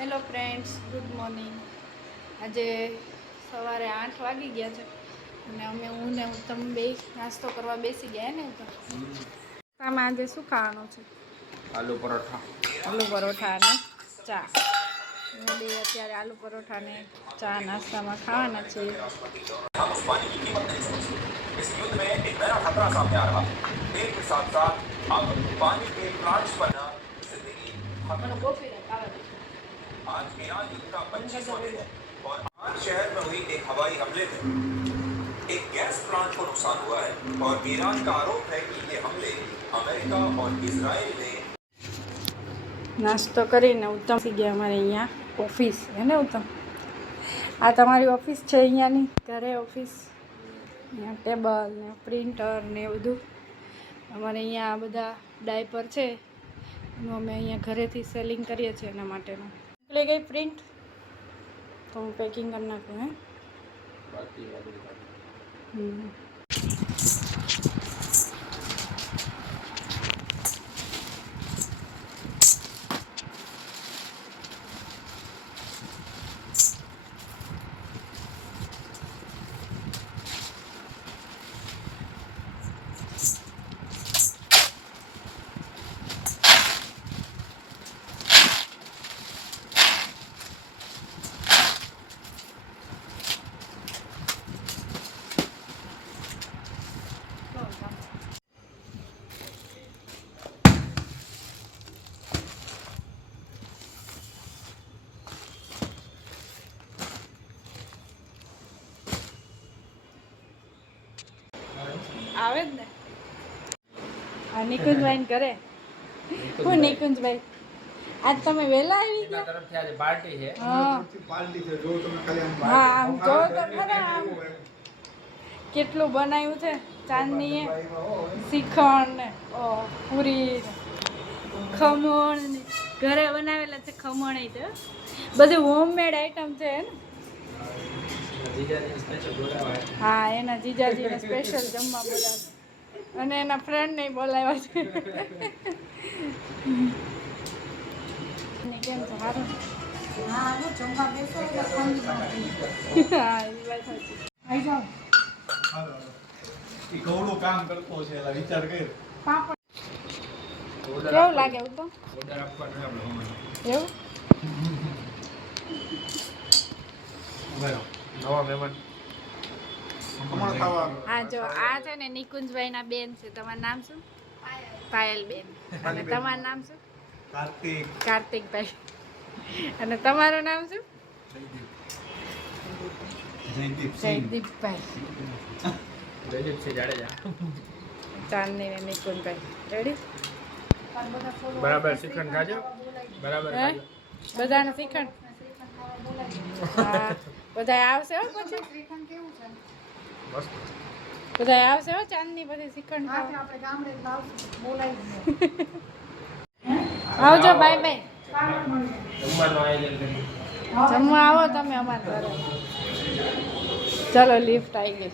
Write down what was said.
Hello friends, good morning. આજે સવારે 8 વાગી ગયા છે અને હું ને ઉત્તમ બે નાસ્તો કરવા બેસી ગયા ને. તો આમાં આજે શું ખાવાનું છે? આલુ પરોઠા. આલુ પરોઠા અને ચા. અમે બે અત્યારે આલુ પરોઠા ને ચા નાસ્તામાં ખાવાના છીએ. आज ईरान युद्ध का 25वां दिन है और आज शहर में हुई एक हवाई हमले में एक गैस प्लांट को नुकसान हुआ है और ईरान का आरोप है कि ये हमले अमेरिका और इजराइल ने नास्तो કરીને ઉત્તમ સી ગયા અમારે અહીંયા ઓફિસ હે ને ઉત્તમ. આ તમારી ઓફિસ છે અહીંયાની ઘરે ઓફિસ. અહીંયા ટેબલ ને પ્રિન્ટર ને બધું અમારે અહીંયા બધા ડાયપર છે એનું અમે અહીંયા ઘરેથી સેલિંગ કરીએ છીએ એના માટેનું. એટલે ગઈ પ્રિન્ટ તો હું પેકિંગ કરી નાખું. આવે જ ને આ નિકુંજભાઈ કરે. હું નિકુંજભાઈ આજ તમે વહેલા આવી ગયા? તરફથી આજે પાર્ટી છે. હા પાર્ટી છે. જો તમે ખાલી હા આમ જો તો ખરા આમ કેટલું બનાવ્યું છે. ચાંદનીએ શ્રીખંડ ને પૂરી ને ખમણ ને ઘરે બનાવેલા છે ખમણ. એ તો બધું હોમમેડ આઈટમ છે ને. હા એના જીજાજીને સ્પેશિયલ જમવા બોલાવે અને એના ફ્રેન્ડને બોલાવ્યા છે. કેમ છે? સારું. હા એ વાત સાચી. આવી જાઓ. ઈ કવડું કામ કરતો છે એટલે વિચાર કર. કેવું લાગે એવું તો? ઓર્ડર આપવાનો છે આપણે હમણાં. એવું નવા મહેમાન. હમણાં ખાવાનું. હા જો આ છે ને નિકુંજભાઈ ના બેન છે. તમારું નામ શું? પાયલ બેન. અને તમારું નામ શું? કાર્તિક. કાર્તિકભાઈ. અને તમારું નામ શું? જયદીપભાઈ. જયદીપસિંહ જાડેજા. ચાંદની ને નિકુંજભાઈ. રેડી? બરાબર શ્રીખંડ ખાજો. બરાબર હે? ખાજો. બધાને શ્રીખંડ. હા બધા આવશે હો પછી. મસ્ત. બધા આવશે હો ચાંદની પછી શ્રીખંડ ખાવા. આવજો. Bye bye. જમવાનું આયોજન કર્યું. જમવા આવો તમે અમારા ઘરે. ચલો લિફ્ટ આવી ગઈ.